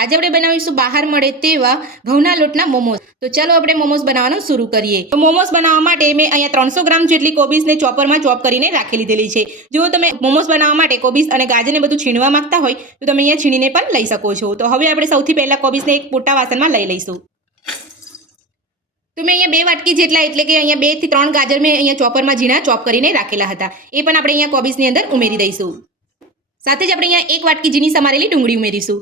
આજે આપણે બનાવીશું બહાર મળે તેવા ઘઉંના લોટના મોમોસ। તો ચાલો આપણે મોમોસ બનાવવાનું શરૂ કરીએ। તો મોમોસ બનાવવા માટે મેં અહીંયા 300 ગ્રામ જેટલી કોબીજને ચોપરમાં ચોપ કરીને રાખી લીધેલી છે। જો તમે મોમોસ બનાવવા માટે કોબીજ અને ગાજરને બધું છીણવા માંગતા હોય તો તમે અહીંયા છીણીને પણ લઈ શકો છો। તો હવે આપણે સૌથી પહેલા કોબીજને એક મોટા વાસણમાં લઈ લઈશું। તો મેં અહીંયા 2 વાટકી જેટલા એટલે કે અહીંયા 2 થી 3 ગાજર મેં અહીંયા ચોપરમાં ઝીણા ચોપ કરીને રાખેલા હતા, એ પણ આપણે અહીંયા કોબીજની અંદર ઉમેરી દઈશું। સાથે જ આપણે અહીંયા 1 વાટકી ઝીણી સમારેલી ડુંગળી ઉમેરીશું।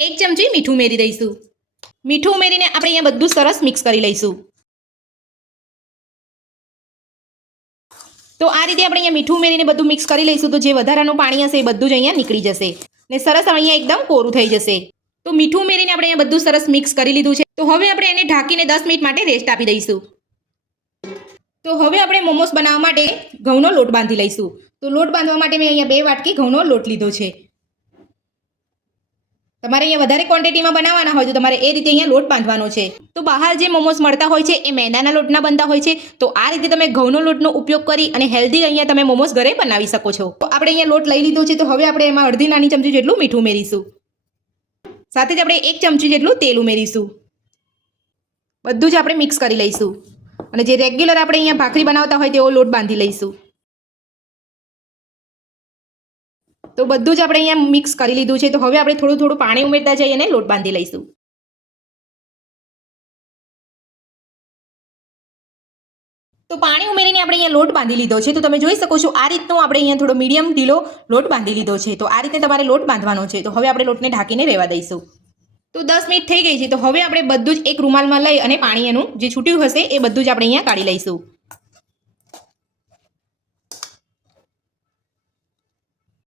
1 ચમચી મીઠું ઉમેરી દઈશું। મીઠું ઉમેરીને આપણે અહીંયા બધું સરસ મિક્સ કરી લઈશું। તો આ રીતે આપણે અહીંયા મીઠું ઉમેરીને બધું મિક્સ કરી લઈશું તો જે વધારાનું પાણી હશે એ બધું જ અહીંયા નીકળી જશે ને સરસ અહીંયા એકદમ કોરું થઈ જશે। તો મીઠું ઉમેરીને આપણે અહીંયા બધું સરસ મિક્સ કરી લીધું છે। તો હવે આપણે એને ઢાંકીને 10 મિનિટ માટે રેસ્ટ આપી દઈશું। તો હવે આપણે મોમોસ બનાવવા માટે ઘઉંનો લોટ બાંધી લઈશું। તો લોટ બાંધવા માટે મેં અહીંયા 2 વાટકી ઘઉંનો લોટ લીધો છે। તમારે અહીંયા વધારે ક્વોન્ટિટીમાં બનાવવાના હોય તો તમારે એ રીતે અહીંયા લોટ બાંધવાનો છે। તો બહાર જે મોમોસ મળતા હોય છે એ મેદાના લોટના બનતા હોય છે, તો આ રીતે તમે ઘઉંનો લોટનો ઉપયોગ કરી અને હેલ્ધી અહીંયા તમે મોમોસ ઘરે બનાવી શકો છો। તો આપણે અહીંયા લોટ લઈ લીધો છે, તો હવે આપણે એમાં અડધી નાની ચમચી જેટલું મીઠું ઉમેરીશું। સાથે જ આપણે 1 ચમચી જેટલું તેલ ઉમેરીશું। બધું જ આપણે મિક્સ કરી લઈશું અને જે રેગ્યુલર આપણે અહીંયા ભાખરી બનાવતા હોય તેવો લોટ બાંધી લઈશું। તો બધું જ આપણે અહીંયા મિક્સ કરી લીધું છે। તો હવે આપણે થોડું થોડું પાણી ઉમેરતા જઈએ અને લોટ બાંધી લઈશું। તો પાણી ઉમેરીને આપણે અહીંયા લોટ બાંધી લીધો છે। તો તમે જોઈ શકો છો આ રીતનો આપણે અહીંયા થોડો મીડિયમ ઢીલો લોટ બાંધી લીધો છે। તો આ રીતે તમારે લોટ બાંધવાનો છે। તો હવે આપણે લોટને ઢાંકીને રહેવા દઈશું। તો 10 મિનિટ થઈ ગઈ છે। તો હવે આપણે બધું જ એક રૂમાલમાં લઈ અને પાણી એનું જે છૂટ્યું હશે એ બધું જ આપણે અહીંયા કાઢી લઈશું।